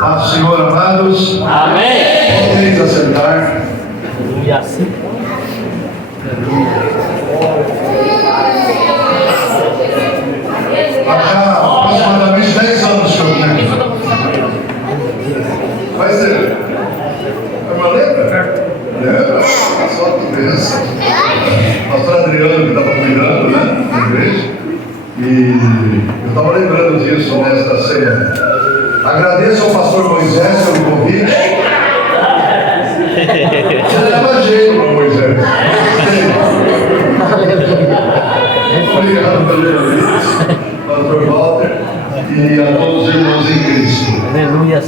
Paz do Senhor, amados. Amém. Podem assentar. Há já aproximadamente 10 anos que eu vim aqui. Vai ser. Lembra? Só que criança. O pastor Adriano que estava cuidando, né? Na igreja. E eu estava lembrando disso nesta semana. Agradeço ao pastor Moisés pelo convite. Você leva jeito para Moisés. Obrigado pelo convite, pastor Walter, e a todos os irmãos em Cristo. Aleluia.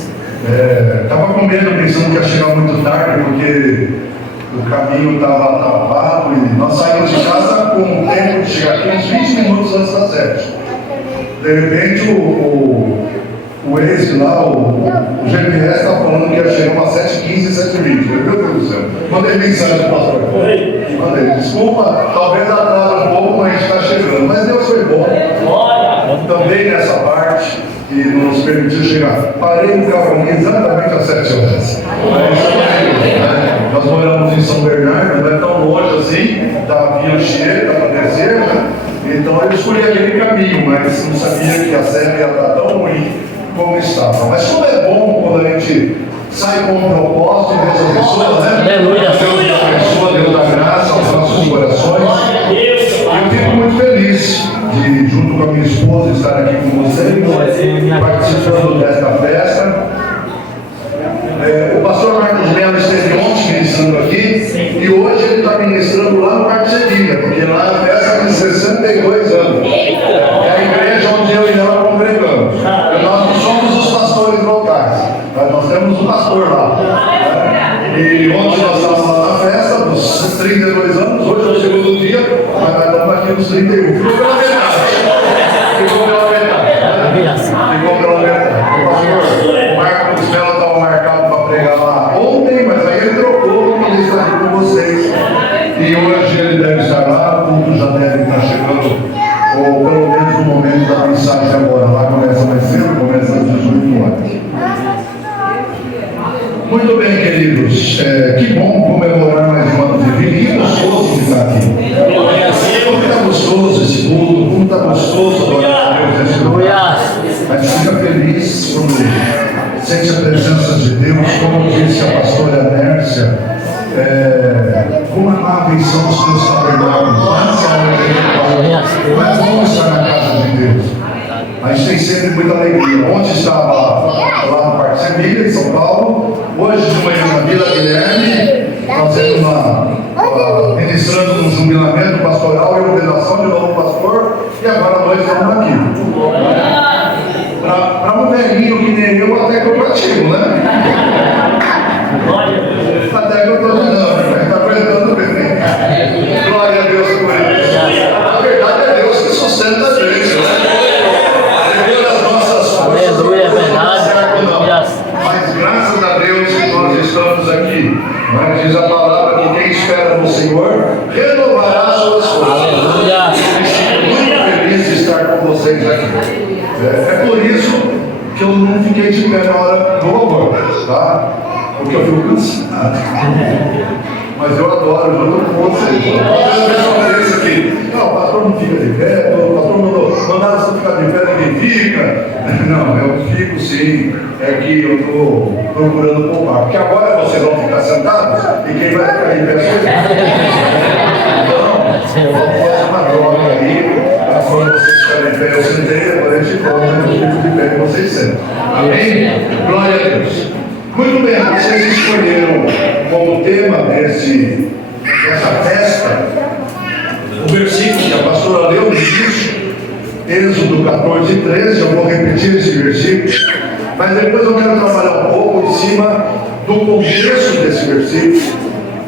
Estava com medo, pensando que ia chegar muito tarde, porque o caminho estava travado e nós saímos de casa com o tempo de chegar aqui uns 20 minutos antes das 7. De repente, o Waze lá, o GPS estava falando que ia chegar umas 7h15, 7h20. Meu Deus do céu. Mandei mensagem para o pastor. Mandei, desculpa, talvez atrase um pouco, mas a gente está chegando. Mas Deus foi bom. Também nessa parte que nos permitiu chegar. Parei no carro exatamente às 7 horas. Nós moramos em São Bernardo, não é tão longe assim, da Via Cheia, para descer, né? Então eu escolhi aquele caminho, mas não sabia que a série ia estar tão ruim como estava. Mas como é bom quando a gente sai com um propósito e Deus abençoa, né? Aleluia. Deus abençoa, Deus dá graça aos nossos corações. Eu fico muito feliz de, junto com a minha esposa, estar aqui com vocês, participando desta festa. O pastor Marcos Melo esteve ontem ministrando aqui e hoje ele está ministrando lá no Parque Sevilha, porque lá é a festa de 62 anos. É a igreja onde eu e ela congregamos. Nós não somos os pastores locais, mas nós temos um pastor lá. E ontem nós estávamos lá na festa dos 32 anos, hoje é o segundo dia, mas nós estamos aqui nos 31. Ficou pela metade. Ficou pela metade. Ficou pela metade. O Marcos Melo estava marcado para pregar lá ontem, mas aí ele trocou para poder estar aqui com vocês. E hoje ele deve estar lá, o culto já deve estar chegando, ou pelo menos no momento da mensagem agora. Lá começa mais cedo, começa às 18 horas. Muito bem, queridos. Que bom comemorar mais um ano de vida. Que gostoso de estar aqui. Como está gostoso esse culto, como está gostoso adorar a Deus nesse lugar. A gente fica feliz quando sente a presença de Deus, como disse a pastora Nércia, como amáveis são os teus tabernáculos. Como é bom estar na casa de Deus. A gente tem sempre muita alegria. Ontem estava lá no Parque Sevilha, em São Paulo. Hoje de manhã na Vila Guilherme, fazendo ministrando um jubilamento pastoral e ordenação de novo pastor. E agora nós estamos aqui. Para um velhinho que nem eu, até que eu pratico, né? Até que eu estou dando, mas está aguentando bem. Glória a Deus por isso. Na verdade é Deus que sustenta a gente, né? Aleluia, é verdade. Mas graças a Deus nós estamos aqui. Mas diz a palavra que quem espera no Senhor renovará suas forças. Aleluia. Muito feliz de estar com vocês aqui. É por isso que eu não fiquei de pé na hora do louvor, tá? Porque eu fico cansado. Mas eu adoro junto com vocês. Isso aqui. Não, o pastor não fica de pé, o pastor mandava você ficar de pé, ninguém fica. Não, eu fico sim. É que eu estou procurando poupar. Porque agora vocês vão ficar sentados e quem vai ficar de pé sou eu. Então, vamos fazer uma troca aí. Quando vocês ficarem de pé, eu sentei, agora a gente volta e eu fico de pé e vocês sentam. Amém? Glória a Deus. Muito bem, vocês escolheram como tema dessa festa o versículo que a pastora leu no início, Êxodo 14:13. Eu vou repetir esse versículo, mas depois eu quero trabalhar um pouco em cima do contexto desse versículo,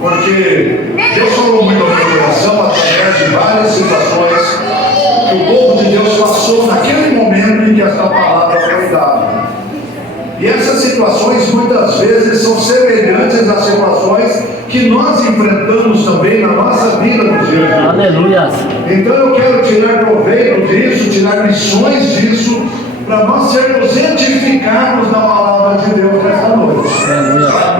porque Deus falou muito ao meu coração através de várias situações que o povo de Deus passou naquele momento em que esta palavra foi dada. E essas situações muitas vezes são semelhantes às situações que nós enfrentamos também na nossa vida nos dias de hoje. Aleluia. Então eu quero tirar proveito disso, tirar lições disso, para nós sermos edificados na palavra de Deus nesta noite.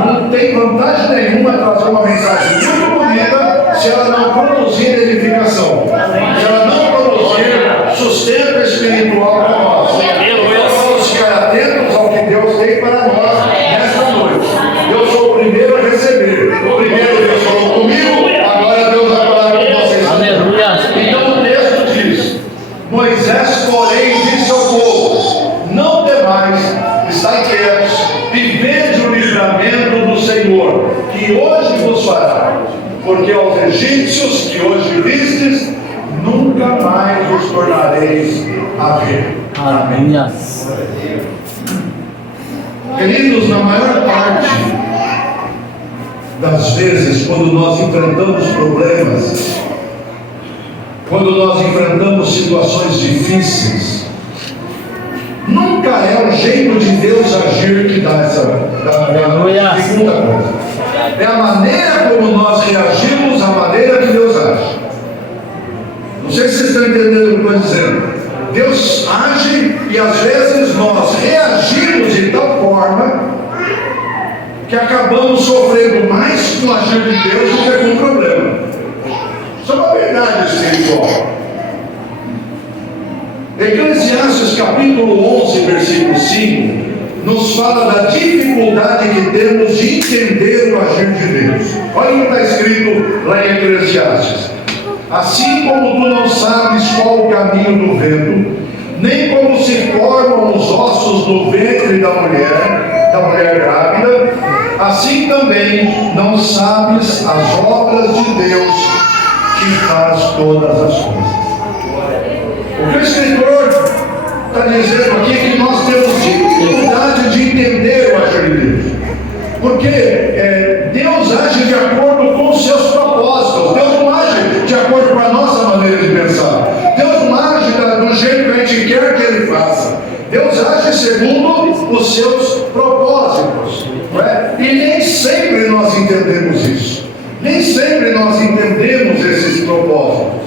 Não tem vantagem nenhuma trazer uma mensagem muito bonita se ela não produzir edificação, se ela não produzir sustento espiritual para nós. Então vamos ficar atentos ao que Deus tem para nós nesta noite. Eu sou o primeiro a receber. O primeiro Deus falou comigo, agora Deus vai falar com vocês. Aleluia. Então o texto diz: Moisés, porém, disse ao povo: não temais, estai quietos, e vede o livramento do Senhor, que hoje vos fará. Porque aos egípcios que hoje vistes, nunca mais os tornareis a ver. Aleluia. Queridos, na maior parte das vezes, quando nós enfrentamos problemas, quando nós enfrentamos situações difíceis, nunca é o jeito de Deus agir que dá essa segunda coisa. É a maneira como nós reagimos, a maneira que Deus age. Não sei se vocês estão entendendo o que eu estou dizendo. Deus age e às vezes nós reagimos de tal forma que acabamos sofrendo mais com o agir de Deus do que com o problema. Isso é uma verdade espiritual. Eclesiastes capítulo 11, versículo 5, nos fala da dificuldade que temos de entender o agir de Deus. Olha o que está escrito lá em Eclesiastes: assim como tu não sabes qual o caminho do vento, nem como se formam os ossos do ventre da mulher grávida, assim também não sabes as obras de Deus, que faz todas as coisas. O que o escritor está dizendo aqui é que nós temos dificuldade de entender o agir de Deus, porque Deus age de acordo com os seus propósitos. Deus não age de acordo com a nossa maneira de pensar. Deus não age do jeito que a gente quer que Ele faça. Deus age segundo os seus propósitos, não é? E nem sempre nós entendemos isso. Nem sempre nós entendemos esses propósitos.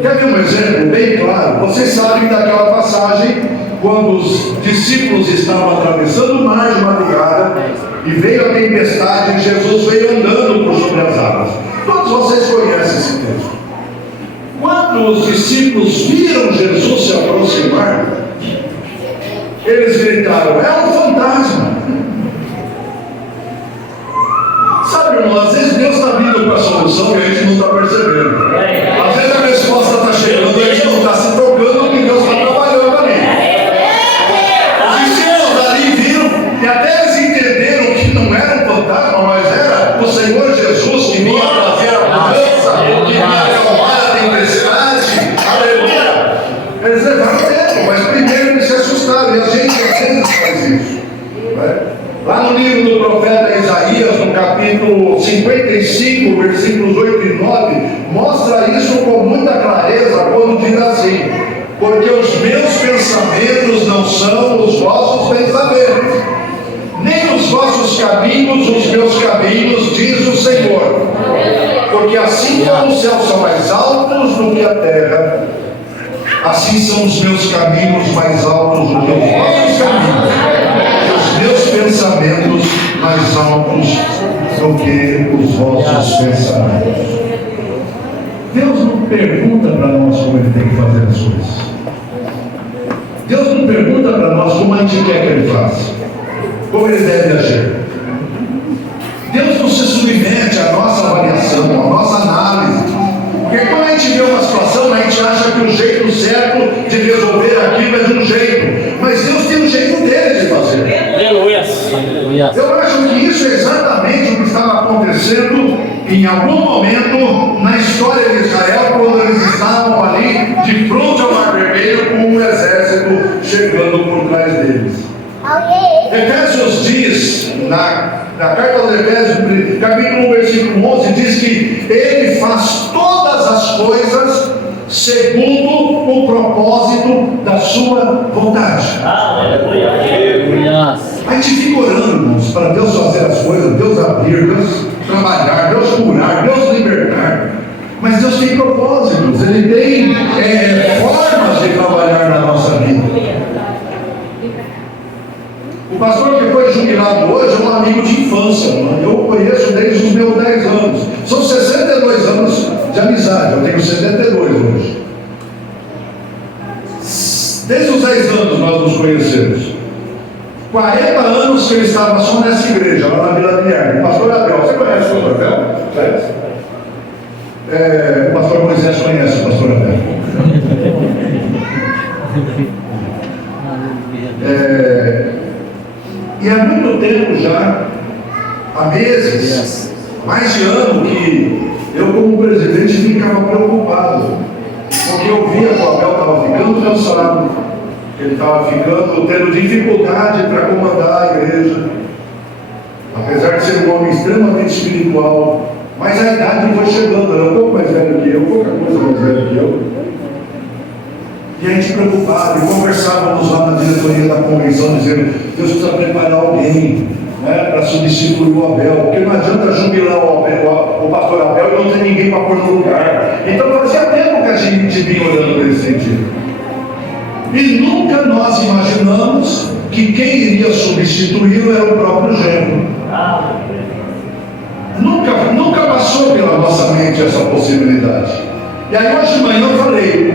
Quer ver um exemplo bem claro? Vocês sabem daquela passagem quando os discípulos estavam atravessando o mar de madrugada e veio a tempestade e Jesus veio andando por sobre as águas. Todos vocês conhecem esse texto. Quando os discípulos viram Jesus se aproximar, eles gritaram: é um fantasma. Sabe, irmão, às vezes Deus está vindo para a solução e a gente não está percebendo. Às vezes a resposta está chegando e a gente não está se tocando porque Deus está trabalhando ali. Os discípulos ali viram e até eles entenderam que não era um fantasma, mas era o Senhor Jesus que vinha trazer a mudança, que vinha acalmar a tempestade. Aleluia! Eles levaram tempo, mas primeiro eles se assustaram, e a gente às vezes faz isso. Lá no livro do profeta Isaías, no capítulo 55, versículos 8 e 9, mostra isso com muita clareza quando diz assim: porque os meus pensamentos não são os vossos pensamentos, nem os vossos caminhos os meus caminhos, diz o Senhor. Porque assim como os céus são mais altos do que a terra, assim são os meus caminhos mais altos do que os vossos caminhos, os meus pensamentos mais altos do que os vossos pensamentos. Deus não pergunta para nós como Ele tem que fazer as coisas. Deus não pergunta para nós como a gente quer que Ele faça, como Ele deve agir. Deus não se submete à nossa avaliação, à nossa análise. Porque quando a gente vê uma situação, a gente acha que o jeito certo de resolver aquilo é de um jeito. Mas Deus tem um jeito dele de fazer. Aleluia. Eu acho que isso é exatamente o que estava acontecendo em algum momento na história de Israel, quando eles estavam ali de frente ao Mar Vermelho com um exército chegando por trás deles. Efésios diz, na carta aos Efésios, capítulo 1, versículo 11, diz que Ele faz todas as coisas segundo o propósito da sua vontade. A gente fica orando, irmãos, para Deus fazer as coisas, Deus abrir, Deus trabalhar, Deus curar, Deus libertar. Mas Deus tem propósitos, Ele tem formas de amigo de infância, eu conheço desde os meus 10 anos. São 62 anos de amizade, eu tenho 72 hoje. Desde os 10 anos nós nos conhecemos. 40 anos que ele estava só nessa igreja, lá na Vila Guilherme. O pastor Abel, você conhece o pastor Abel? O pastor Moisés conhece o pastor Abel. E há muito tempo já, há meses, mais de ano, que eu como presidente ficava preocupado, porque eu via que o Abel estava ficando cansado, ele estava tendo dificuldade para comandar a igreja, apesar de ser um homem extremamente espiritual, mas a idade foi chegando, era um pouco mais velho que eu, pouca coisa mais velho que eu. E a gente preocupado, e conversávamos lá na diretoria da convenção, dizendo: Deus precisa preparar alguém, né, para substituir o Abel, porque não adianta jubilar o pastor Abel e não ter ninguém para pôr no lugar. Então fazia tempo que a gente vinha olhando nesse sentido. E nunca nós imaginamos que quem iria substituí-lo era o próprio genro. Nunca passou pela nossa mente essa possibilidade. E aí hoje de manhã eu falei,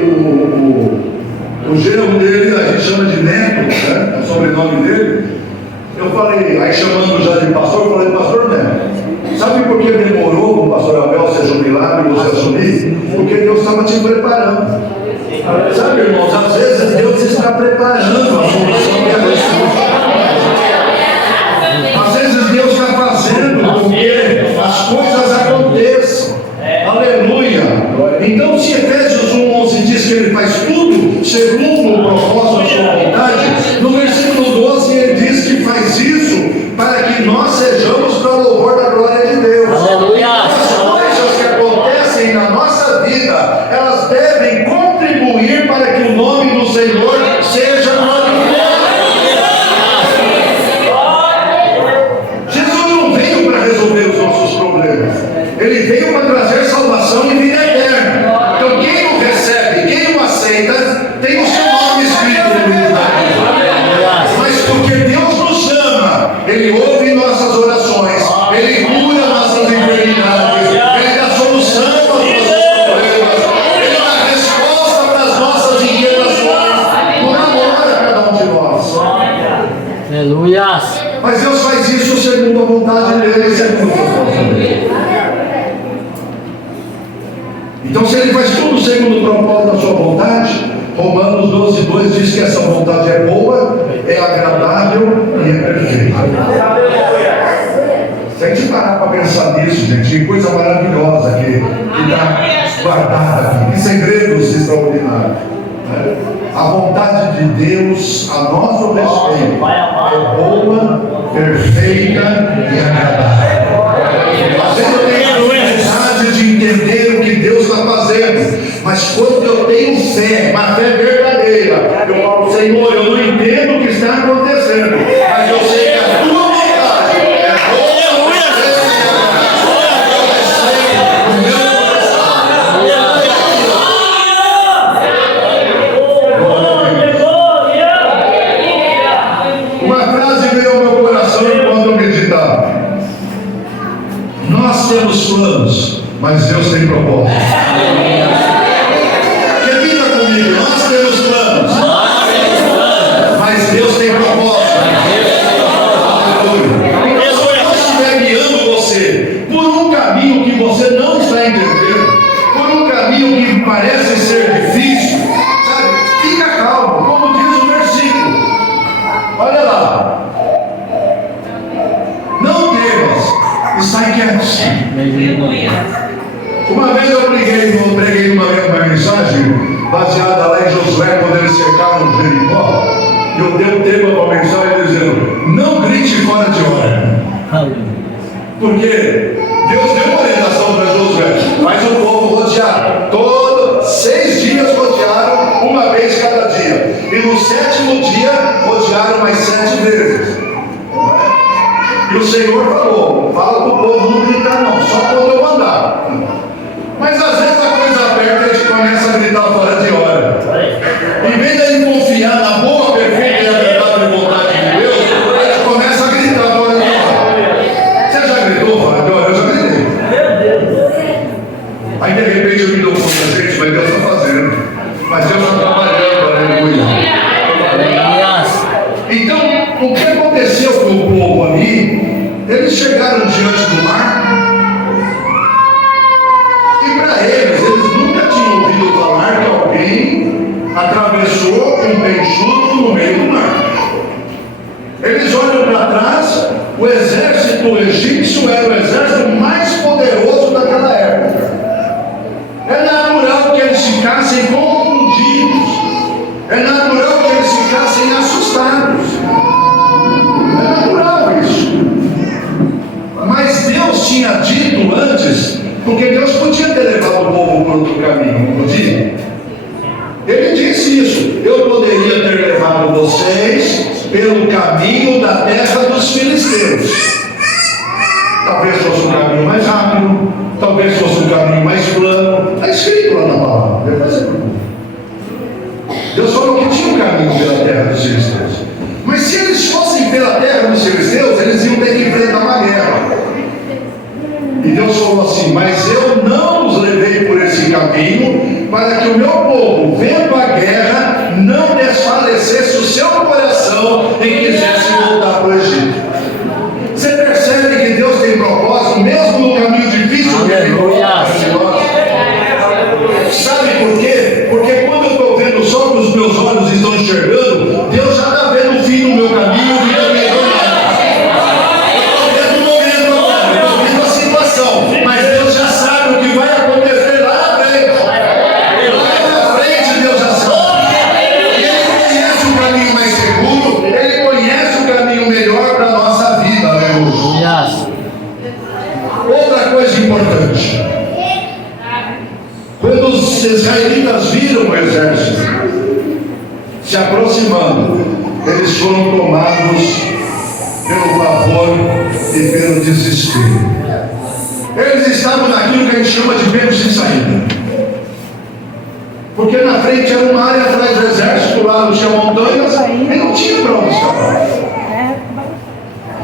o genro dele, a gente chama de Neto, né? É o sobrenome dele. Eu falei, aí chamando já de pastor, eu falei: pastor Neto, sabe por que demorou o pastor Abel ser jubilado e você assumir? Porque Deus estava te preparando. Sabe, irmãos, às vezes Deus está preparando a solução que é a às vezes Deus está fazendo com que as coisas aconteçam. Aleluia. Então, se Efésios 1:11 diz que ele faz tudo segundo o propósito da sua vontade, no versículo 12 ele diz que faz isso para que nós sejamos para o louvor da glória de Deus. Aleluia. As coisas que acontecem na nossa vida, elas devem contribuir para que o nome do Senhor seja glorificado. Jesus não veio para resolver os nossos problemas, ele veio para trazer salvação e vida eterna. Então quem o recebe, quem o aceita, tem o seu nome escrito no livro da vida. Mas porque Deus nos ama, ele ouve nossas orações, ele cura nossas enfermidades, ele dá solução para os nossos problemas, ele dá resposta para as nossas inquietações, por amor a cada um de nós. Aleluia. Mas Deus faz isso segundo a vontade dele, segundo o propósito dele. Então, se ele faz tudo segundo o propósito da sua vontade, Romanos 12:2 diz que essa vontade é boa, é agradável e é perfeita. Se a gente parar para pensar nisso, gente, que coisa maravilhosa que está guardada aqui, que segredos extraordinários, né? A vontade de Deus a nosso respeito é boa, perfeita e agradável. Às vezes eu tenho dificuldade de entender o que Deus está fazendo, mas quando eu tenho fé, uma fé verdadeira, eu falo: Senhor, eu não entendo o que está acontecendo, mas eu sei que a tua vontade é boa, perfeita e agradável. O meu Uma frase veio ao meu coração enquanto eu meditava: nós temos planos, mas Deus tem propósito. Repita comigo: nós temos planos, mas Deus tem propósito. Se Deus estiver guiando você por um caminho que você não está entendendo, por um caminho que parece ser difícil, sabe, fica calmo, como diz o versículo. Olha lá: não temas, e sai quieto. Uma vez eu preguei uma mensagem baseada lá em Josué, quando eles cercaram Jericó, e eu dei um tema para a mensagem dizendo: não grite fora de hora. Porque Deus deu uma orientação para Josué: faz o povo rodear. 6 dias rodearam, uma vez cada dia, e no 7º dia rodearam mais 7 vezes. E o Senhor falou: fala para o povo não gritar não, só quando eu mandar. Mas às vezes a coisa aperta e a gente começa a gritar fora de hora. Em vez de ele confiar na boa, perfeita e agradável vontade de Deus, a gente começa a gritar fora de hora. estiveram diante do mar. E para eles nunca tinham ouvido falar que alguém atravessou um pé enxuto no meio do mar. Eles olham para trás, o exército egípcio era o exército mais poderoso daquela época. É natural que eles ficassem confundidos, é natural que eles ficassem assustados, é natural isso. Mas Deus tinha dito antes, porque Deus podia ter levado o povo por outro caminho, não podia? Ele disse isso: eu poderia ter levado vocês pelo caminho da terra dos filisteus. Talvez fosse um caminho mais rápido, talvez fosse um caminho mais plano. Está escrito lá na palavra. Deus falou que tinha um caminho pela terra dos filisteus. Mas se eles fossem pela terra dos filisteus, eles iam ter que enfrentar uma guerra. E Deus falou assim: mas eu não os levei por esse caminho, para que o meu povo, vendo a guerra, não desfalecesse o seu coração e quisesse voltar para o Egito. Você percebe que Deus tem propósito, mesmo no caminho difícil que Ele coloca para nós? Sabe por quê? Porque quando eu estou vendo só que os meus olhos estão enxergando, Deus já está vendo o fim do meu caminho e da minha jornada. Eu estou vendo o momento agora, eu estou vendo a situação, mas Deus já sabe o que vai acontecer lá na frente. Lá na frente Deus já sabe. E Ele conhece o caminho mais seguro, Ele conhece o caminho melhor para a nossa vida, aleluia. Outra coisa importante: quando os israelitas viram o exército se aproximando, eles foram tomados pelo pavor e pelo desespero. Eles estavam naquilo que a gente chama de beco sem saída, porque na frente era uma área atrás do exército, do lado tinha montanhas e não tinha para onde escapar.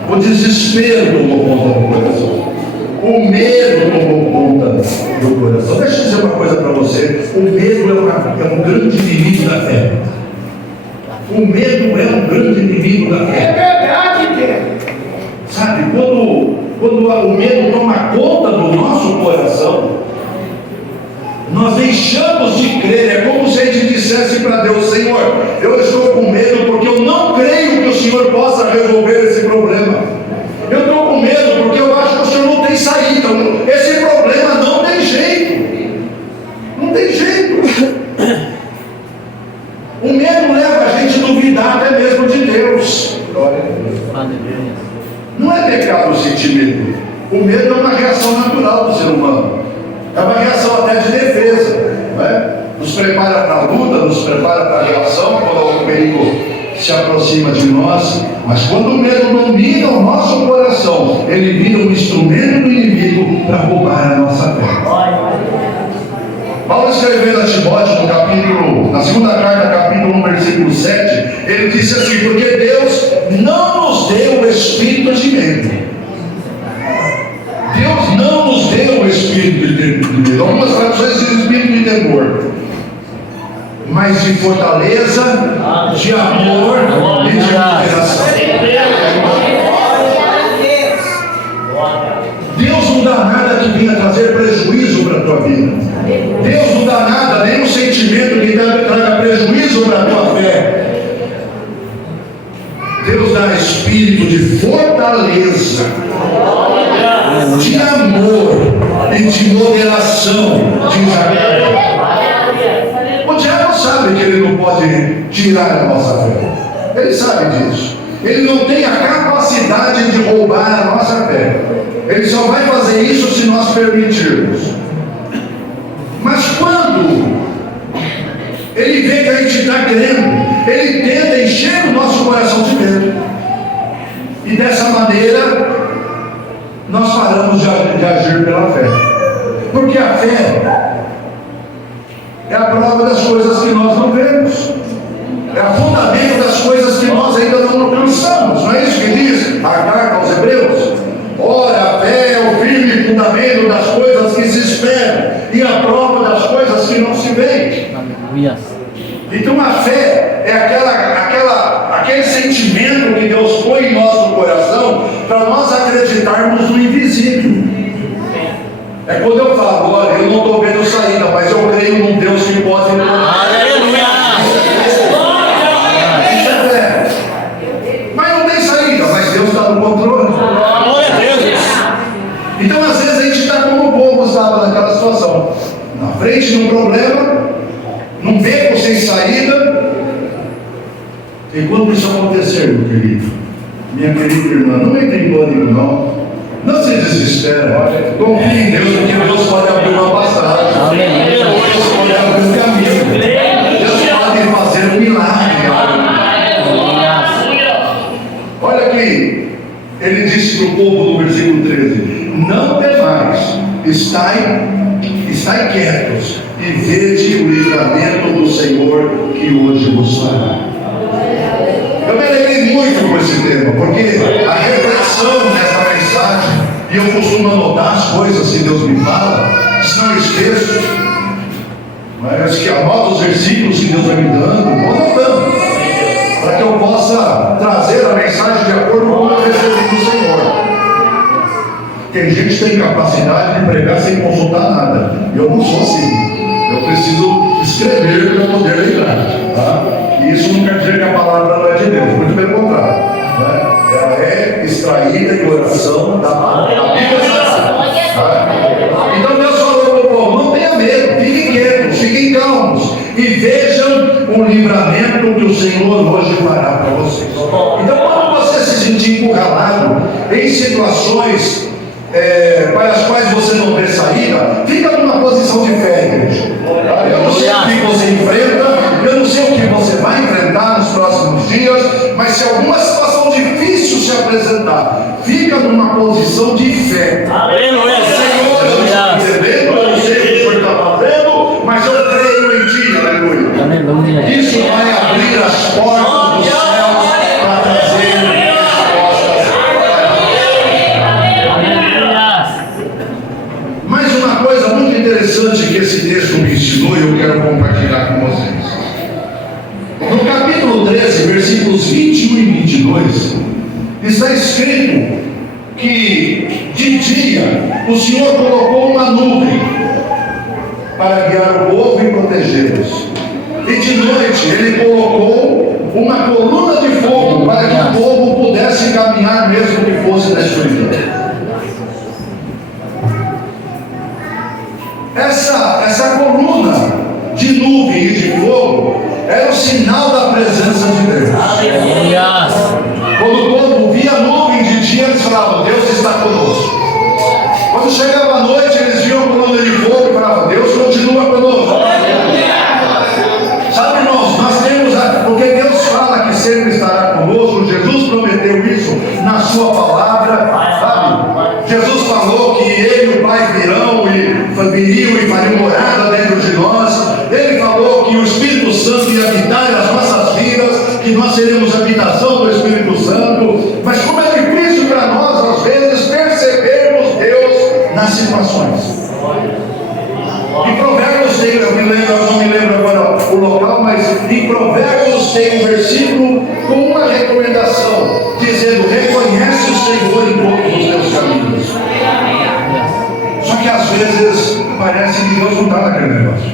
O desespero tomou conta do coração. O medo tomou conta do coração. Deixa eu dizer uma coisa para você: o medo é um grande inimigo da fé. O medo é um grande inimigo da fé. É verdade, Deus. Sabe, quando o medo toma conta do nosso coração, nós deixamos de crer. É como se a gente dissesse para Deus: Senhor, eu estou com medo porque eu não creio que o Senhor possa resolver esse problema. Eu estou com medo porque eu acho que o Senhor não tem saída. Esse problema não tem jeito. Não tem jeito. O medo leva a gente a duvidar até mesmo de Deus. Glória a Deus. Não é pecado sentir medo. O medo é uma reação natural do ser humano. É uma reação até de defesa, não é? Nos prepara para a luta, nos prepara para a reação quando o perigo se aproxima de nós. Mas quando o medo domina o nosso coração, ele vira um instrumento do inimigo para roubar a nossa fé. Paulo escrevendo a Timóteo na segunda carta, capítulo 1, versículo 7, ele disse assim: porque Deus não nos deu o espírito de medo. Deus não nos deu o espírito de medo. Algumas traduções dizem espírito de temor, mas de fortaleza, de amor e de moderação. Deus não dá nada que venha trazer prejuízo para a tua vida. Deus não dá nada, nenhum sentimento que traga prejuízo para a tua fé. Deus dá espírito de fortaleza, de amor e de moderação, diz a Bíblia. O diabo sabe que ele não pode tirar a nossa fé. Ele sabe disso. Ele não tem a capacidade de roubar a nossa fé. Ele só vai fazer isso se nós permitirmos. Mas quando ele vê que a gente está crendo, ele tenta encher o nosso coração de medo. E dessa maneira nós paramos de agir pela fé. Porque a fé é a prova das coisas que nós não vemos. É o fundamento das coisas que nós ainda não alcançamos. Não é isso que diz a carta aos Hebreus? Ora, a fé é o firme fundamento das coisas que se esperam e a prova das coisas que não se veem. Então a fé é aquele sentimento que Deus põe em nosso coração para nós acreditarmos no invisível. não estou vendo saída, mas eu creio num Deus que pode. Aleluia! Isso é fé. Mas não tem saída, mas Deus está no controle. Glória a Deus! Então, às vezes, a gente está como o povo estava naquela situação, na frente de um problema, num beco sem saída. E quando isso acontecer, meu querido, minha querida irmã, não entre em pânico, não. Não se desespera. Confie em Deus, porque Deus pode abrir uma passagem. Deus pode abrir um caminho. Deus pode fazer um milagre. Olha aqui, ele disse para o povo no versículo 13: não temais, estai quietos e vede o livramento do Senhor que hoje vos fará. Eu me alegrei muito com esse tema, porque a reflexão nessa mensagem, e eu costumo anotar as coisas que Deus me fala, se não esqueço, mas que anoto os versículos que Deus vai me dando, vou anotando, para que eu possa trazer a mensagem de acordo com o que eu recebi do Senhor. Tem gente que tem capacidade de pregar sem consultar nada. Eu não sou assim. Eu preciso escrever para poder lembrar. Tá? E isso não quer dizer que a palavra não é de Deus. Muito pelo contrário. Né? Ela é extraída de oração da Bíblia Sagrada. Tá? Então Deus falou para o povo: não tenha medo, fiquem quietos, fiquem calmos e vejam o livramento que o Senhor hoje fará para vocês. Então, quando você se sentir encurralado em situações para as quais você não vê saída, fica numa posição de fé, igreja. Eu não sei o que você enfrenta, eu não sei o que você vai enfrentar nos próximos dias, mas se alguma situação difícil se apresentar, fica numa posição de fé. Aleluia! Senhor, eu estou entendendo, eu não sei o que o Senhor está fazendo, mas eu creio em Ti, aleluia. Aleluia! Isso vai abrir as portas do céu para trazer respostas. Mas uma coisa muito interessante que esse texto me ensinou e eu quero compartilhar com vocês. No capítulo 13, versículos 21 e 22, está escrito que de dia o Senhor colocou uma nuvem para guiar o povo e protegê-los. E de noite Ele colocou uma coluna de fogo para que o povo pudesse caminhar mesmo que fosse na escuridão. Essa coluna de nuvem e de fogo era o sinal da presença de Deus. Quando o povo via a nuvem de dia, eles falavam: Deus está conosco. Quando chegava a noite, eles viam a coluna de fogo e falavam: Deus continua conosco. Sabe, irmãos, nós temos porque Deus fala que sempre estará conosco. Jesus prometeu isso na sua palavra, sabe? Jesus falou que Ele e o Pai viriam e fariam morada dentro de nós. Ele falou que o Espírito Santo ia habitar nas nossas vidas, que nós seremos habitação do Espírito Santo. Mas como é difícil para nós, às vezes, percebermos Deus nas situações. Em Provérbios tem, eu não me lembro agora o local, mas em Provérbios tem um versículo com uma recomendação, dizendo: reconhece o Senhor em todos os teus caminhos. Só que às vezes parece que Deus não está naquele negócio.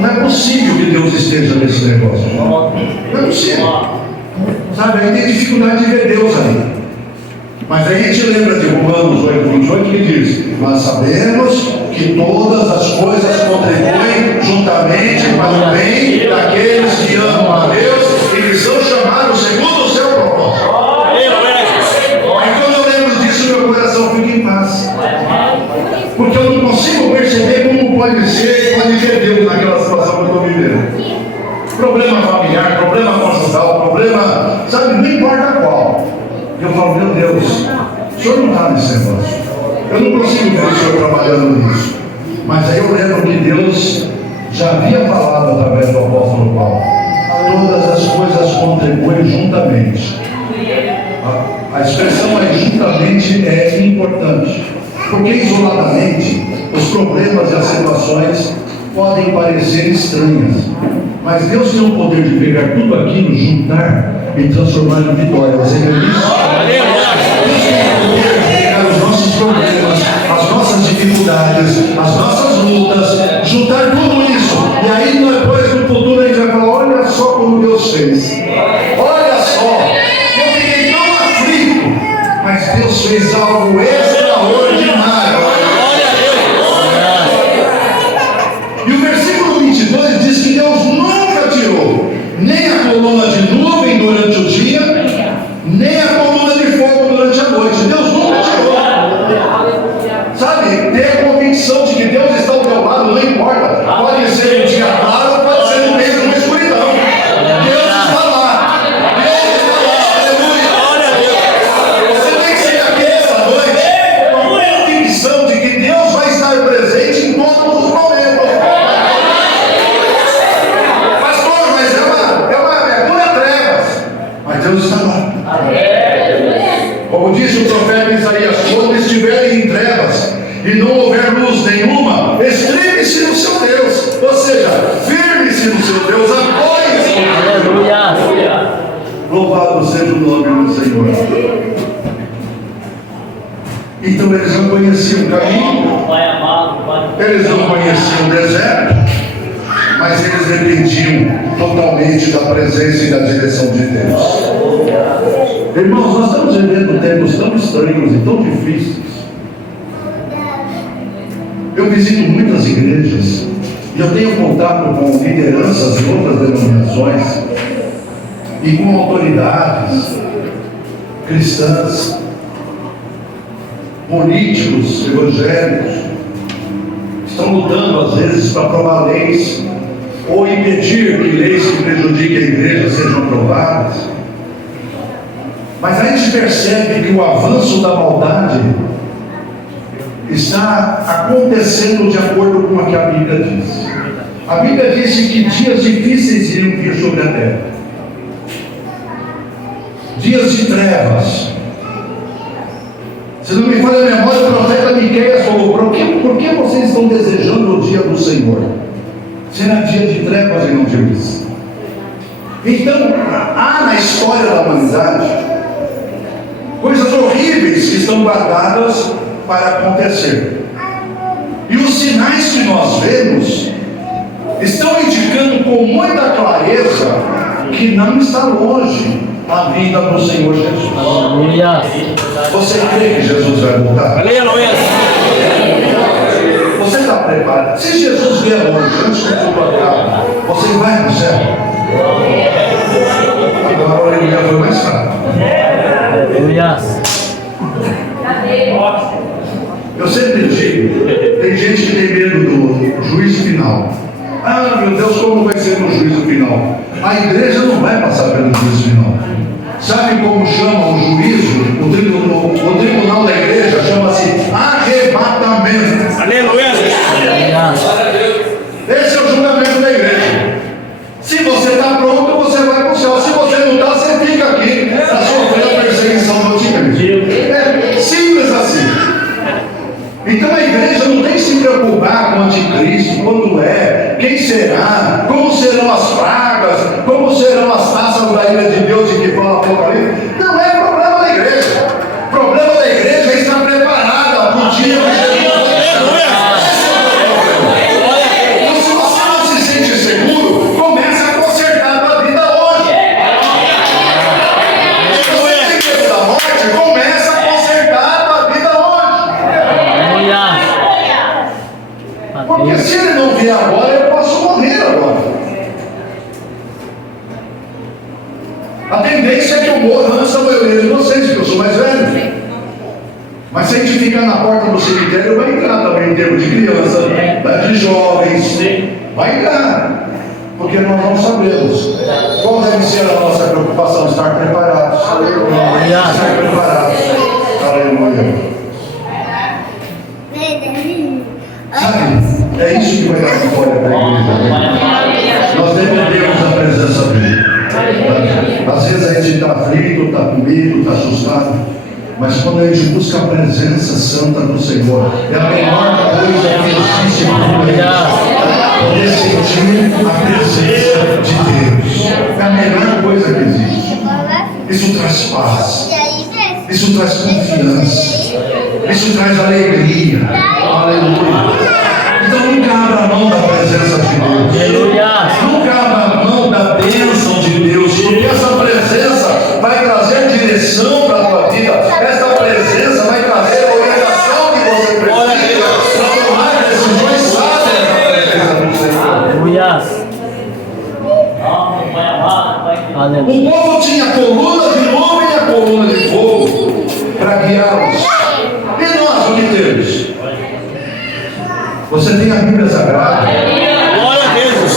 Não é possível que Deus esteja nesse negócio. Não é possível. Sabe, aí tem dificuldade de ver Deus aí. Mas aí a gente lembra de Romanos 8:28 que diz: nós sabemos que todas as coisas contribuem juntamente para o bem daqueles que amam a Deus e que são chamados segundo o seu propósito. E quando eu lembro disso, meu coração fica em paz. Porque eu não consigo perceber como pode ver Deus naquela situação que eu estou vivendo. Problema familiar, problema conjugal, problema, sabe, não importa qual. Eu falo: meu Deus, o Senhor não está nesse negócio. Eu não consigo ver o Senhor trabalhando nisso. Mas aí eu lembro que Deus já havia falado através do apóstolo Paulo: todas as coisas contribuem juntamente. A expressão aí juntamente é importante, porque isoladamente os problemas e as situações podem parecer estranhas, mas Deus tem o poder de pegar tudo aquilo, juntar e transformar em vitória. Você quer isso? Deus tem o poder de pegar os nossos problemas, as nossas dificuldades, as nossas lutas, juntar tudo isso. E aí depois no futuro a gente vai falar, olha só como Deus fez. Olha só, eu fiquei tão aflito, mas Deus fez algo extraordinário. E o versículo 22 diz que Deus nunca tirou nem a coluna de nuvem durante o dia, nem a coluna de fogo durante a noite. Deus nunca tirou. Sabe, ter a convicção de que Deus está ao teu lado, não importa. Pode ser um dia claro, pode ser um mês de uma escuridão. Deus está lá. Deus está lá. Aleluia. Você tem que ser aqui essa noite com a convicção de que Deus vai estar presente em todos os momentos. Pastor, mas é pura trevas. Mas Deus está lá. Como disse o profeta Isaías, quando estiverem em trevas e não houver luz nenhuma, estribe-se no seu Deus, ou seja, firme-se no seu Deus, apoie-se. Aleluia. Louvado seja o nome do Senhor. Então eles não conheciam o caminho, eles não conheciam o deserto, mas eles dependiam totalmente da presença e da direção de Deus. Irmãos, nós estamos vivendo tempos tão estranhos e tão difíceis. Eu visito muitas igrejas e eu tenho contato com lideranças de outras denominações e com autoridades cristãs, políticos evangélicos, estão lutando às vezes para aprovar leis ou impedir que leis que prejudiquem a igreja sejam aprovadas. Mas a gente percebe que o avanço da maldade está acontecendo de acordo com o que a Bíblia diz. A Bíblia disse que dias difíceis iriam vir sobre a terra, dias de trevas. Se não me falha a memória, o profeta Miqueias falou: por que vocês estão desejando o dia do Senhor? Será dia de trevas e não de luz. Então, há na história da humanidade coisas horríveis que estão guardadas para acontecer. E os sinais que nós vemos estão indicando com muita clareza que não está longe a vinda do Senhor Jesus. Aleluia. Você crê que Jesus vai voltar? Aleluia. Você está preparado? Se Jesus vier hoje, antes de tudo acabar, você vai no céu? Agora a aleluia foi mais fraco. Aleluia. Eu sempre digo, tem gente que tem medo do juízo final. Ah, meu Deus, como vai ser no juízo final? A igreja não vai passar pelo juízo final. Sabe como chama o juízo? O tribunal da igreja chama-se arrebatamento. Aleluia. Esse é o julgamento da igreja. Se você está pronto, você vai para o céu. Se você não está, você fica aqui a sofrer a perseguição do anticristo. É simples assim. Então a igreja não tem que se preocupar com o anticristo, quando é, quem será, como serão as pragas, como serão as taças da ira de Deus de que fala Apocalipse. Não é problema da igreja. O problema da igreja é estar preparada para o dia que Jesus vai. Então, se você não se sente seguro, comece a consertar a tua vida hoje. Se você tem medo da morte, comece a consertar a tua vida hoje. Porque se ele não vier agora, eu posso morrer agora. A tendência é que eu morra antes da maioria de vocês, porque eu sou mais velho. Mas se a gente ficar na porta do cemitério, vai entrar também em termos de criança, de jovens. Vai entrar. Porque nós não sabemos qual deve ser a nossa preocupação, estar preparados. Estar preparados. Aleluia. Sabe, é isso que vai dar vitória para a igreja. Nós dependemos da presença dele. Às vezes a gente está aflito, está com medo, está assustado, mas quando a gente busca a presença santa do Senhor, é a melhor coisa que existe no mundo. Poder sentir a presença de Deus é a melhor coisa que existe. Isso traz paz, isso traz confiança. Isso traz alegria. Aleluia. Então nunca abra mão da presença de Deus. Aleluia. Nunca abra mão da bênção de Deus, porque essa presença vai trazer direção para a tua vida. Essa presença vai trazer a orientação que você precisa para tomar decisões sábias na presença do Senhor. Aleluia. O Aleluia. povo tinha a coluna de nuvem e a coluna de fogo para guiá-los. E nós o que temos? Você tem a Bíblia Sagrada. Glória a Deus.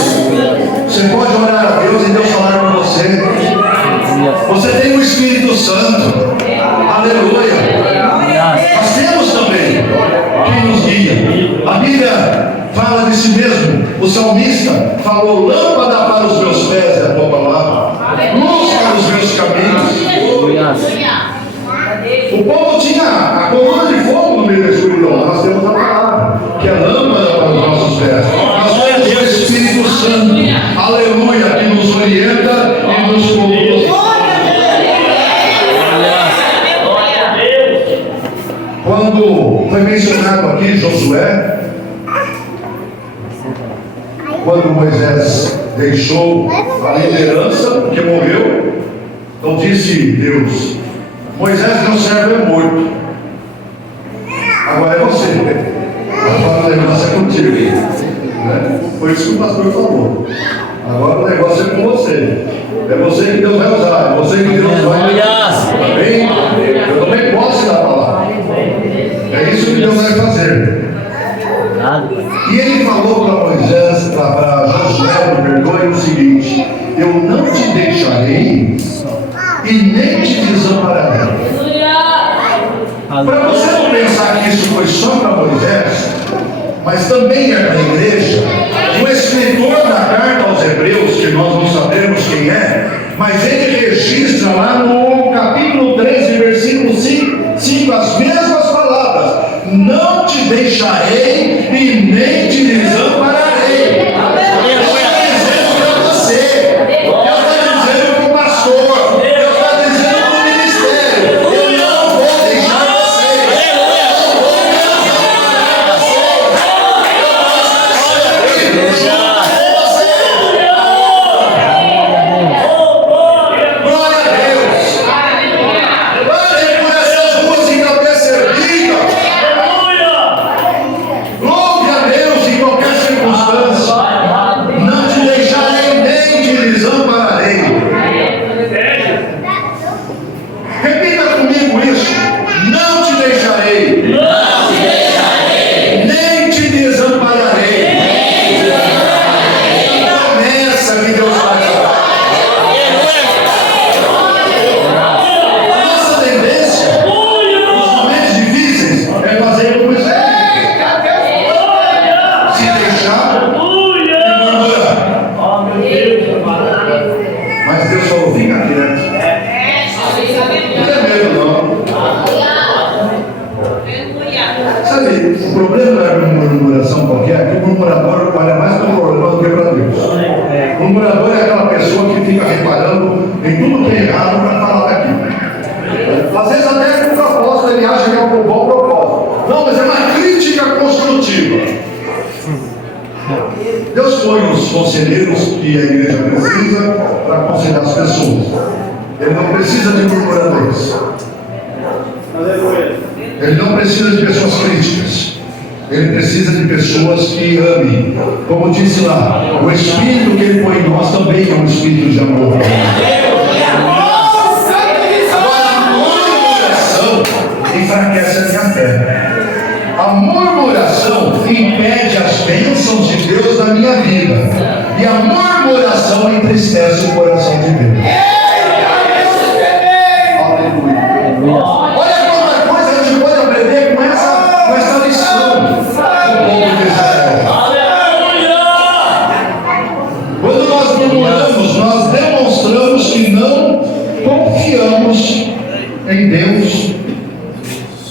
Você pode orar a Deus e Deus falar com você. Você tem o Espírito Santo. Aleluia. Nós temos também quem nos guia. A Bíblia fala de si mesmo. O salmista falou: lâmpada para os meus pés é a tua palavra, luz para os meus caminhos. O povo tinha a coluna de fogo no meio da escuridão. Nós temos a palavra, que é lâmpada para os nossos pés. Nós temos o Espírito Santo, aleluia, que nos orienta e nos conduz. Quando foi mencionado aqui Josué, quando Moisés deixou a liderança, porque morreu, então disse Deus: Moisés, meu servo é morto, agora é você. Agora o negócio é contigo, né? Foi isso que o pastor falou. Agora o negócio é com você. É você que Deus vai usar, é você que Deus vai usar. Amém? Eu também posso da palavra. É isso que Deus vai fazer. E ele falou para Moisés, para Josué, me perdoe, o seguinte: eu não te deixarei e nem te desampararei. Para você não pensar que isso foi só para Moisés, mas também é para a igreja, o escritor da carta aos Hebreus, que nós não sabemos quem é, mas ele registra lá no capítulo 13, versículo 5, as mesmas palavras: não te deixarei e nem te desampararei. Deus está dizendo para você, Deus está dizendo para o pastor, Deus está dizendo para o ministério: eu não vou deixar você. Glória a Deus. Ande por essas ruas em cabeça erguida. Louve a Deus em qualquer circunstância. Não te deixarei nem te desampararei. Repita comigo isso: não te deixarei, nem te desampararei. Promessa que Deus faz. A nossa tendência nos momentos difíceis é fazer como isso. Se deixar e murmurar. Mas Deus falou: fica quieto. Não tem medo não. Sabe, o problema da murmuração qualquer é que o murmurador olha mais para o problema do que para Deus. O murmurador é aquela pessoa que fica reparando em tudo que é errado para falar daquilo. Às vezes até com propósito ele acha que é um bom propósito. Não, mas é uma crítica construtiva. Deus põe os conselheiros que a igreja precisa para aconselhar as pessoas. Ele não precisa de murmuradores. Ele não precisa de pessoas críticas. Ele precisa de pessoas que amem. Como disse lá, o Espírito que Ele põe em nós também é um Espírito de amor. Agora, a murmuração enfraquece a minha fé. A murmuração impede as bênçãos de Deus na minha vida. E a murmuração entristece o coração de Deus. Aleluia. Olha quanta coisa a gente pode aprender com essa lição do povo de Israel. Quando nós murmuramos, nós demonstramos que não confiamos em Deus.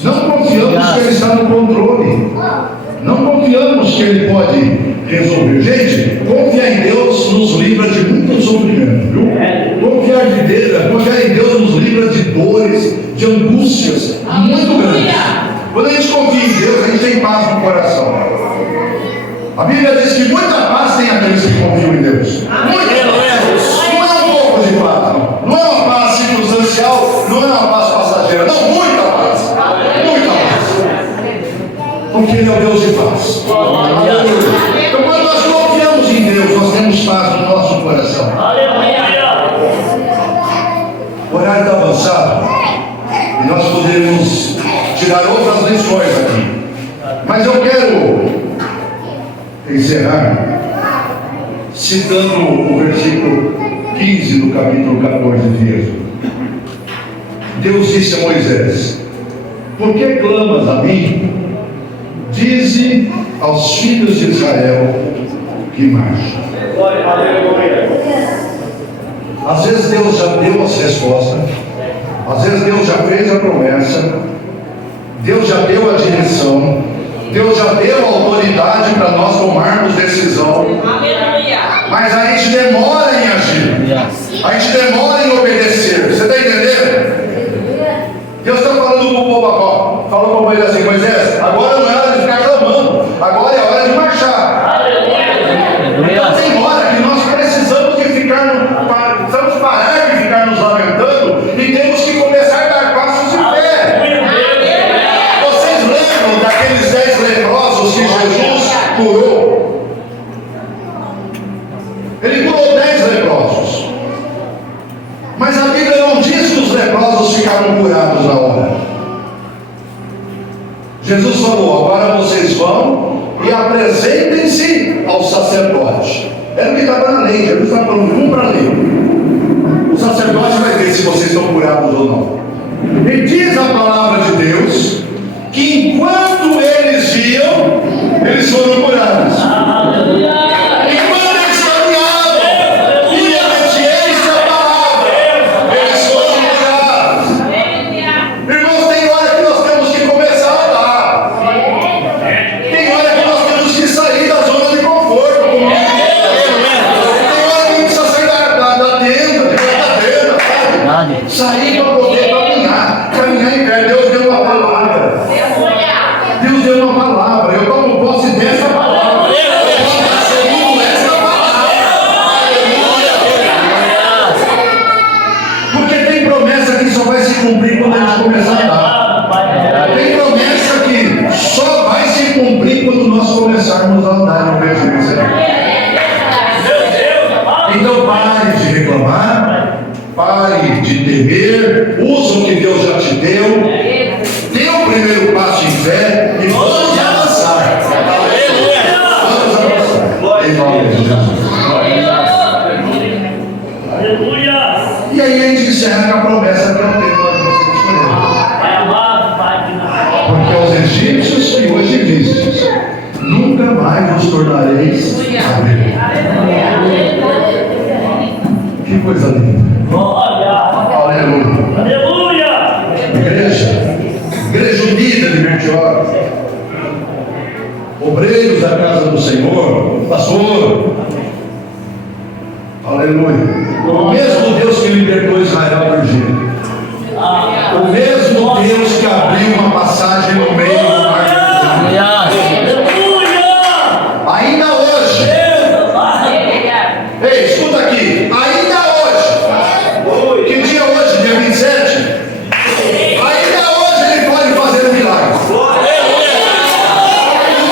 Não confiamos que Ele está no controle. Não confiamos que Ele pode resolver. Gente, confiar em Deus nos livra de muito sofrimento, viu? Confiar em Deus nos livra de dores, de angústias muito grandes. Quando a gente Deus, a gente tem paz no coração. A Bíblia diz que muita paz tem aqueles que confiam em Deus. Muita paz. Não é um pouco de paz, não. Não é uma paz circunstancial, não é uma paz passageira. Não, muita paz. Muita paz. Porque Ele é o Deus de paz. Então, quando nós confiamos em Deus, nós temos paz no nosso coração. O horário está avançado e nós poderíamos tirar outras lições aqui. Mas eu quero encerrar citando o versículo 15 do capítulo 14 de Êxodo. Deus disse a Moisés: por que clamas a mim? Dize aos filhos de Israel que marchem. Às vezes Deus já deu as respostas, às vezes Deus já fez a promessa, Deus já deu a direção, Deus já deu a autoridade para nós tomarmos decisão. Mas a gente demora em agir, a gente demora em obedecer. Você está entendendo? Deus está falando com o povo agora, falou com ele assim: Moisés, agora não é hora de ficar clamando, agora é hora de marchar. Então tem hora que nós precisamos de precisamos parar de ficar nos lamentando e temos que começar a dar passos de fé. Vocês lembram daqueles 10 leprosos que Jesus curou? Ele curou 10 leprosos, mas a Bíblia não diz que os leprosos ficaram curados na hora. Jesus falou: agora vocês vão e apresentem-se ao sacerdote. Era o que estava na lei. Jesus estava falando: cumpra a lei. O sacerdote vai ver se vocês estão curados ou não. E diz a palavra de Deus que enquanto eles iam, eles foram curados. Enquanto eles caminhavam e obediência à palavra, eles foram curados. Irmãos, tem hora que nós temos que começar a andar. Tem hora que nós temos que sair da zona de conforto. Tem hora que a gente precisa sair da tenda, sabe? Sair para poder caminhar em pé. Deus deu uma palavra. Deus deu uma palavra. Eu tomo posse dessa palavra. Eu tomo segundo essa palavra. Porque tem promessa que só vai se cumprir quando a gente começar a andar. Tem promessa que só vai se cumprir quando nós começarmos a andar no obediência. Então pare de reclamar, pare de temer, usa o que Deus já te deu, dê o primeiro passo em fé e vamos avançar. Vamos avançar. Em nome de Jesus. E aí a gente encerra com a promessa que eu tenho para você escolher. Porque aos egípcios que hoje vistes, nunca mais vos tornareis a ver. Que coisa linda. Aleluia. Igreja unida de Bertioga, obreiros da casa do Senhor, pastor. Aleluia. O mesmo Deus que libertou Israel do Egito, o mesmo Deus que abriu uma passagem no meio do mar. Ainda hoje. Ei, escuta aqui. Ainda hoje. Que dia é hoje? Dia 27? Ainda hoje Ele pode fazer um milagre. O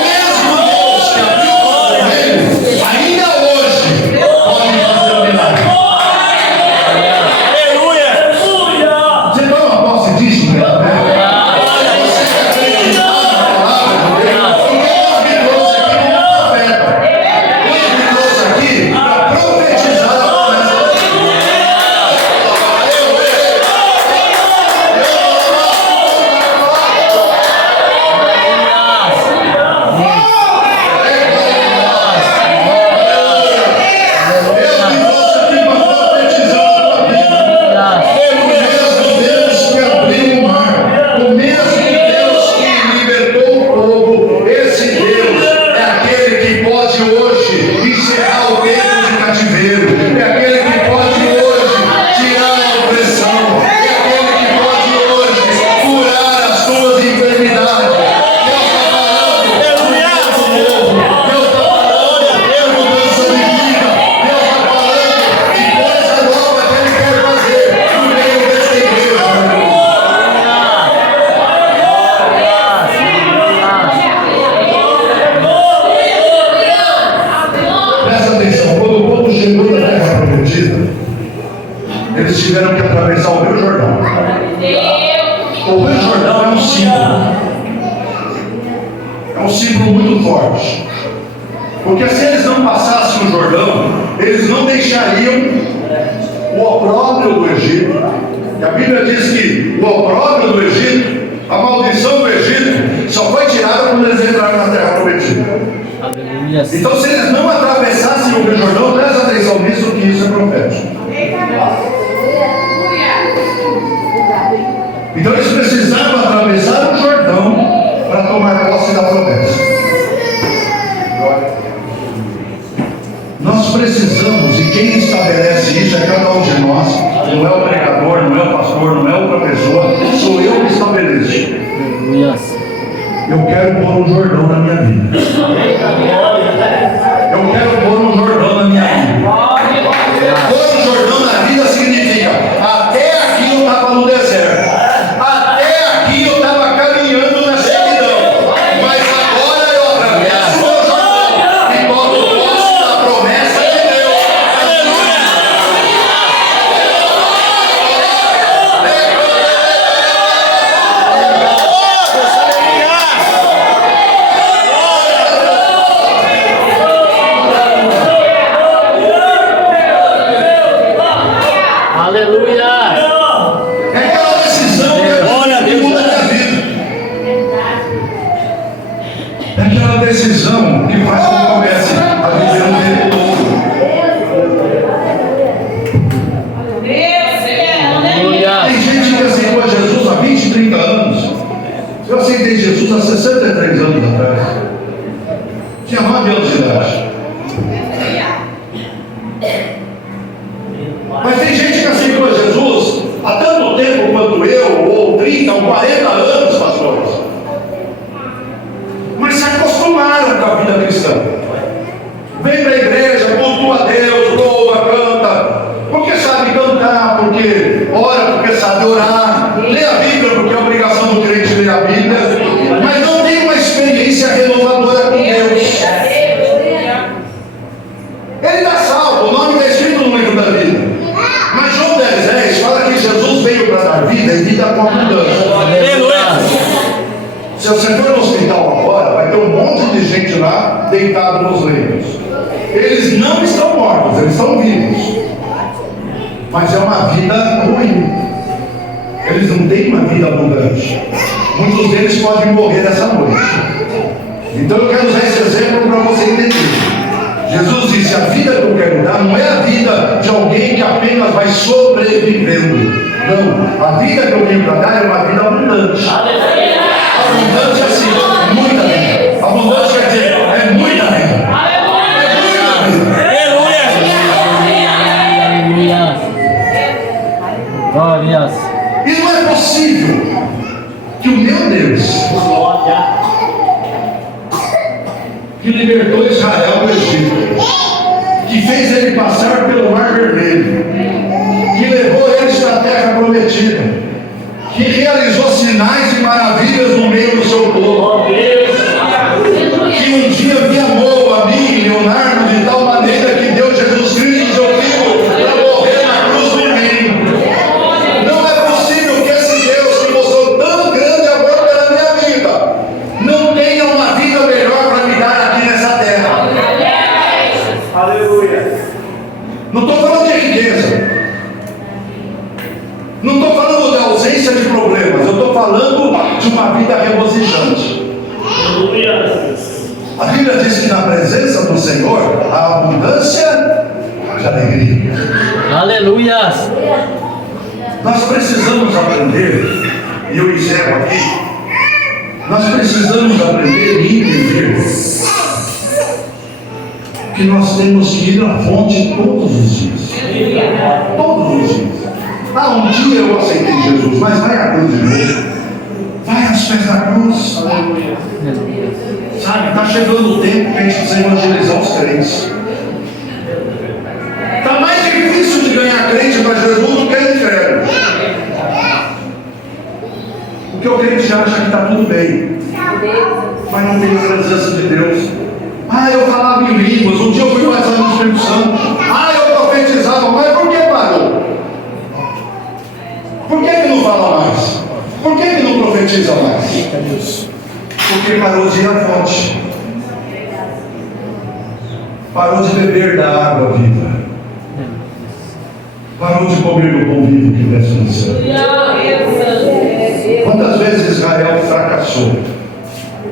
mesmo Deus que abriu o mar vermelho, ainda hoje pode fazer um milagre. Você toma posse disso, né? Você acredita? eles tiveram que atravessar o Rio Jordão. O Rio Jordão é um símbolo. É um símbolo muito forte. Porque se eles não passassem o Jordão, eles não deixariam o opróbrio do Egito. E a Bíblia diz que o opróbrio do Egito, a maldição do Egito, só foi tirada quando eles entraram na terra prometida. Então, se eles não atravessassem o Rio Jordão, presta atenção nisso, que isso é profético. Então, eles precisavam atravessar o Jordão para tomar posse da promessa. Nós precisamos, e quem estabelece isso é cada um de nós. Não é o pregador, não é o pastor, não é o professor, sou eu que estabeleço. Eu quero pôr um Jordão na minha vida. Eu quero pôr um Jordão na minha vida. Pôr um Jordão na vida significa: até aqui eu estava no deserto, até aqui eu estava caminhando na sequidão, mas agora eu atravesso o Jordão e tomo posse da promessa de Deus. Decisão que faz com que comece a viver um tempo novo. Tem gente que aceitou Jesus há 20, 30 anos. Eu aceitei Jesus há 63 anos atrás. Tinha 9 anos de idade. Mas tem gente que aceitou Jesus há tanto tempo quanto eu, ou 30 ou 40 anos, pastores. Mas se acostumaram com a vida cristã. Vem para a igreja, cultua a Deus, louva, canta. Porque sabe cantar, porque ora, porque sabe orar. Lê a Bíblia, porque é obrigação do crente ler a Bíblia. Mas não tem uma experiência renovadora com Deus. Ele está salvo, o nome está escrito no livro da vida. Mas João 10,10 fala que Jesus veio para dar vida e vida com abundância. Se você for no hospital agora, vai ter um monte de gente lá deitado nos leitos. Eles não estão mortos, eles estão vivos. Mas é uma vida ruim. Eles não têm uma vida abundante. Muitos deles podem morrer essa noite. Então eu quero usar esse exemplo para você entender. Jesus disse: a vida que eu quero dar não é a vida de alguém que apenas vai sobrevivendo. Não, a vida que eu venho para dar é uma vida abundante. Abundante é assim, muita vida. Abundante quer dizer, é muita vida. Glórias. E não é possível que o meu Deus, que libertou Israel do Egito, que fez ele passar pelo Mar Vermelho, que levou eles para a terra prometida, que realizou sinais e maravilhas no meio do seu povo, que um dia me amou a mim, Leonardo, de tal maneira que deu Jesus Cristo, seu Filho, para morrer na cruz por mim. Não é possível que esse Deus que mostrou tão grande amor pela minha vida não tenha uma vida melhor para me dar aqui nessa terra. Aleluia. Não estou falando de riqueza. Não estou falando da ausência de problemas, eu estou falando de uma vida regozijante. A Bíblia diz que na presença do Senhor há abundância de alegria. Aleluia. Nós precisamos aprender, e eu encerro aqui, nós precisamos aprender e entender que nós temos que ir à fonte todos os dias. Todos os dias. Um dia eu aceitei Jesus, mas vai à cruz de novo. Vai aos pés da cruz. Sabe, está chegando o tempo que a gente precisa evangelizar os crentes. Está mais difícil de ganhar crente para Jesus do que o inferno. Porque o crente acha que está tudo bem, mas não tem a presença de Deus. Eu falava em línguas, um dia eu fui batizado no Espírito Santo. Eu profetizava, mas por que parou? precisa mais. Porque parou de ir à fonte. Parou de beber da água viva. Parou de comer do pão vivo que desce do céu. Quantas vezes Israel fracassou?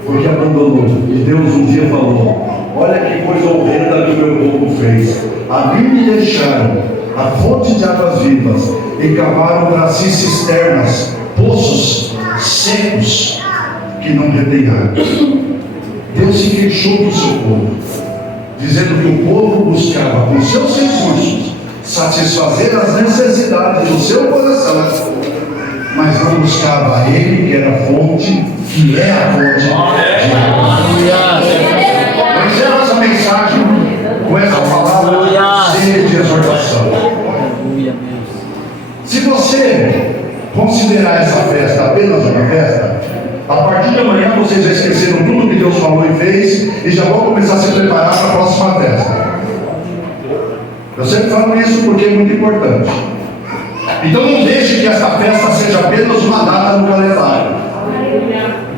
Porque abandonou. E Deus um dia falou: olha que coisa horrenda que o meu povo fez. A mim me deixaram a fonte de águas vivas e cavaram para si cisternas, poços secos que não retêm água. Deus se queixou do seu povo, dizendo que o povo buscava com seus recursos satisfazer as necessidades do seu coração, mas não buscava a Ele, que era a fonte, que é a fonte de água. Eu encerro essa mensagem com essa palavra cheia de exortação. Se você considerar essa festa apenas uma festa, a partir de amanhã vocês já esqueceram tudo que Deus falou e fez e já vão começar a se preparar para a próxima festa. Eu sempre falo isso porque é muito importante. Então não deixe que esta festa seja apenas uma data no calendário.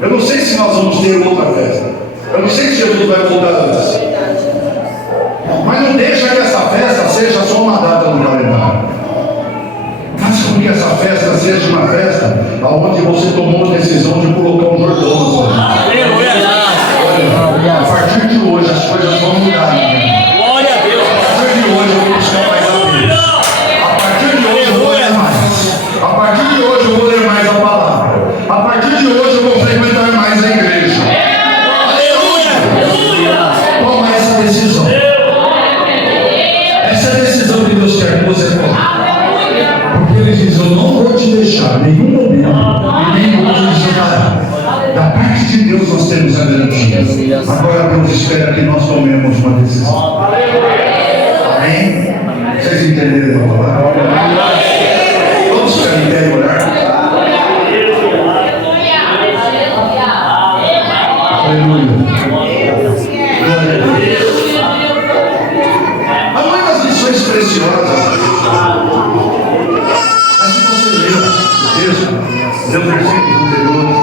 Eu não sei se nós vamos ter outra festa. Eu não sei se Jesus vai voltar antes. Mas não deixe que essa festa seja só uma data no calendário. Mas com que essa festa seja uma festa onde você tomou a decisão de colocar um Jordão. A partir de hoje as coisas vão mudar. Glória a Deus. A partir de hoje eu vou buscar mais a Deus. A partir de hoje eu vou ler mais. A partir de hoje eu vou ler mais a palavra. A partir de hoje eu vou frequentar mais a igreja. Toma essa decisão. Essa é a decisão que Deus quer que você tome. Porque Ele diz: eu não vou te deixar em nenhum momento e nem vou te desamparar. Da parte de Deus nós temos a garantia. Agora Deus espera que nós tomemos uma decisão. Amém? Vocês entenderam a palavra? Vamos ficar em pé e orar. Aleluia. Glória a Deus. Há muitas lições preciosas. Mas se você ler o texto, ler os versículos anteriores,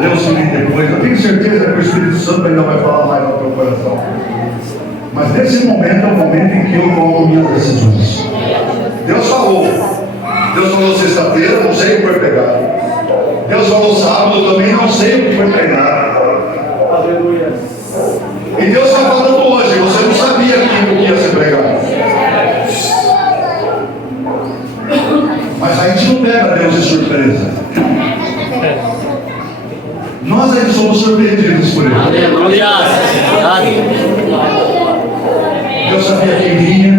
ler os seguintes depois, eu tenho certeza que o Espírito Santo ainda vai falar mais no teu coração. Mas nesse momento é o momento em que eu tomo minhas decisões. Deus falou sexta-feira, não sei o que foi pregado. Deus falou sábado, também não sei o que foi pregado. Aleluia. E Deus está falando hoje, você não sabia aquilo que ia ser pregado. Mas a gente não pega Deus de surpresa. Nós aí somos surpreendidos por Ele. Aleluia. Deus sabia quem vinha.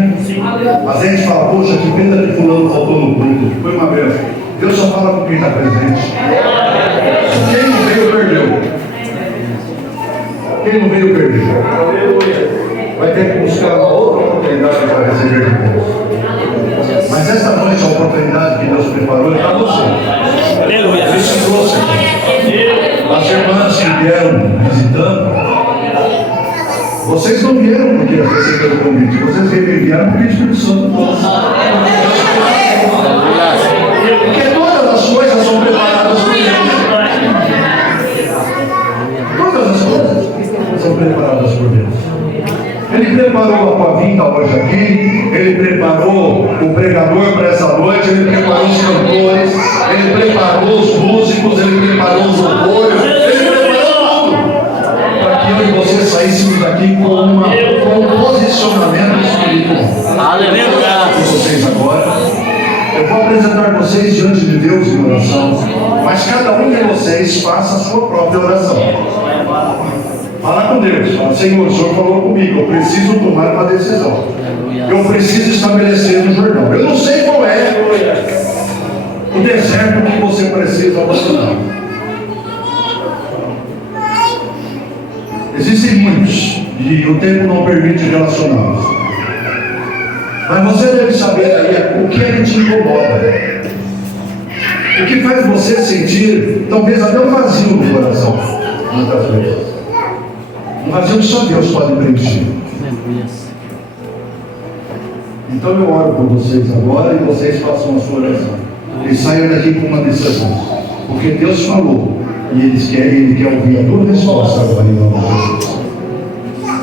Mas a gente fala: poxa, que pena que fulano faltou no culto. Foi uma vez. Deus só fala com quem está presente. Quem não veio, perdeu. Quem não veio, perdeu. Vai ter que buscar uma outra oportunidade para receber de Deus. Mas esta noite a oportunidade que Deus preparou é para você. Aleluia. Ele te trouxe aqui. As irmãs que vieram visitando, vocês não vieram porque receberam o convite, vocês vieram porque o Espírito Santo trouxe. Porque todas as coisas são preparadas por Deus. Todas as coisas são preparadas por Deus. Ele preparou a tua vinda hoje aqui, Ele preparou o pregador para essa noite, Ele preparou os cantores, Ele preparou os músicos, Ele preparou os louvores, Ele preparou tudo para que eu e você saíssemos daqui com um posicionamento espiritual. Aleluia. Vocês agora, eu vou apresentar vocês diante de Deus em oração, mas cada um de vocês faça a sua própria oração. Fala com Deus, fala: Senhor, o Senhor falou comigo, eu preciso tomar uma decisão. Eu preciso estabelecer um Jordão. Eu não sei qual é o deserto que você precisa abandonar. Existem muitos, e o tempo não permite relacioná-los. Mas você deve saber aí o que é que te incomoda. O que faz você sentir, talvez até um vazio no coração, muitas vezes. Um vazio que só Deus pode preencher. Então eu oro por vocês agora e vocês façam a sua oração. E saiam daqui com uma decisão. Porque Deus falou. E Ele quer ouvir a tua resposta agora, em nome de Jesus.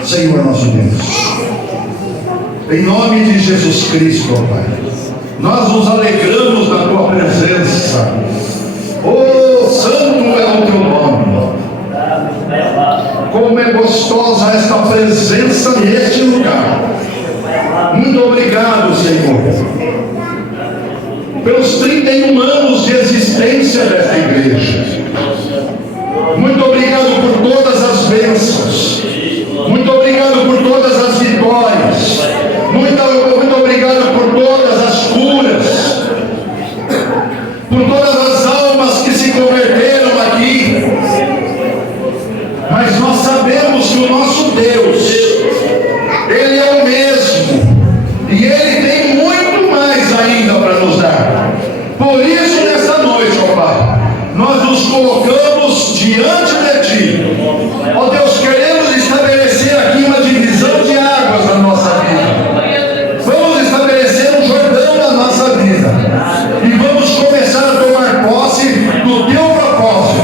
Senhor nosso Deus, em nome de Jesus Cristo, ó Pai, nós nos alegramos da tua presença. Oh, santo é o teu nome. Como é gostosa esta presença neste lugar. Muito obrigado, Senhor, pelos 31 anos de existência desta igreja. Muito obrigado por todas as bênçãos. Muito obrigado por todas as vitórias. Muito obrigado por todas as curas, por todas as almas que se converteram aqui. Mas nós sabemos que o nosso Deus, Ele é o mesmo, e Ele tem muito mais ainda para nos dar. Por isso, nesta noite, ó Pai, nós nos colocamos diante de Ti. Ó Deus, queremos estabelecer aqui uma divisão de águas na nossa vida. Vamos estabelecer um Jordão na nossa vida. E vamos começar a tomar posse do Teu propósito.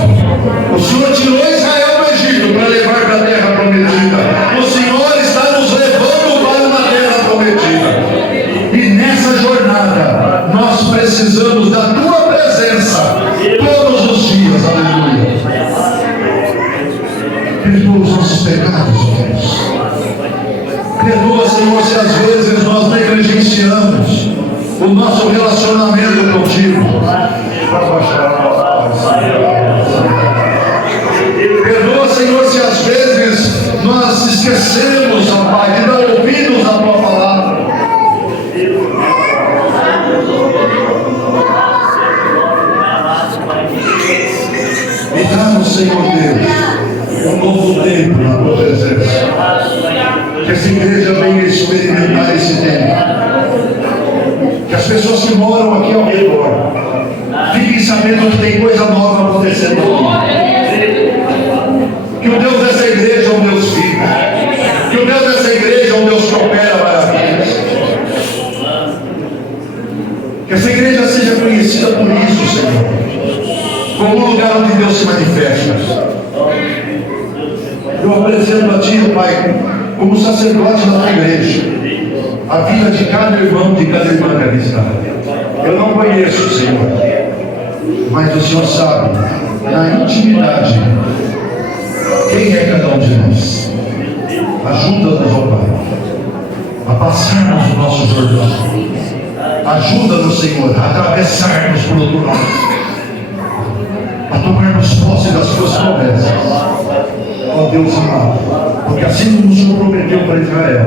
O Senhor tirou Israel do Egito para levar para a terra prometida. O Senhor está nos levando para uma terra prometida. E nessa jornada, nós precisamos da Tua presença todos os dias. Aleluia. Perdoa os nossos pecados, Deus. Perdoa, Senhor, se às vezes nós negligenciamos o nosso relacionamento contigo. Perdoa, Senhor, se às vezes nós esquecemos, ó Pai, de dar ouvidos à Tua palavra. E dá-nos, Senhor Deus, um novo tempo na Tua presença. Que essa igreja venha experimentar esse tempo. Que as pessoas que moram aqui ao redor fiquem sabendo que tem coisa nova acontecendo aqui. Que o Deus dessa igreja é um Deus vivo. Que o Deus dessa igreja é um Deus que opera maravilhas. Que essa igreja seja conhecida por isso, Senhor, como um lugar onde Deus se manifesta. Eu apresento a Ti, Pai, como sacerdote da Tua igreja, a vida de cada irmão, de cada irmã que ali está. Eu não conheço, Senhor, mas o Senhor sabe, na intimidade, quem é cada um de nós. Ajuda-nos, ó Pai, a passarmos o nosso Jordão. Ajuda-nos, Senhor, a atravessarmos por outro lado, a tomarmos posse das Tuas promessas. Ó Deus amado, porque assim como o Senhor prometeu para Israel,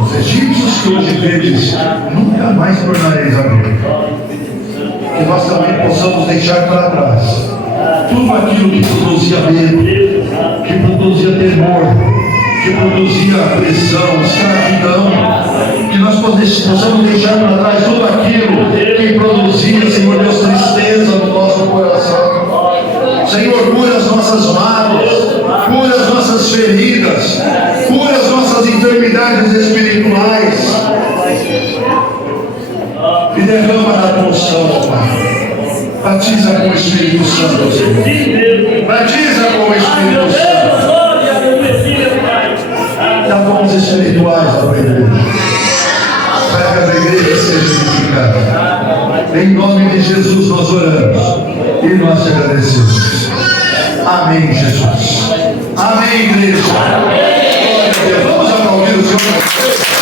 os egípcios que hoje vedes, nunca mais tornareis a ver. Que nós também possamos deixar para trás tudo aquilo que produzia medo, que produzia temor, que produzia aflição, escravidão. Que nós possamos deixar para trás tudo aquilo que produzia, Senhor Deus, tristeza no nosso coração. Senhor, cura as nossas mágoas, cura as nossas feridas, cura as nossas enfermidades espirituais. E derrama na tua unção, Pai. Batiza com o Espírito Santo, Senhor. Batiza com o Espírito Santo. Dá dons espirituais à tua igreja. Para que a tua igreja seja edificada. Em nome de Jesus nós oramos e nós te agradecemos. Amém, Jesus. Amém, igreja. Glória a Deus. Vamos aplaudir o Senhor.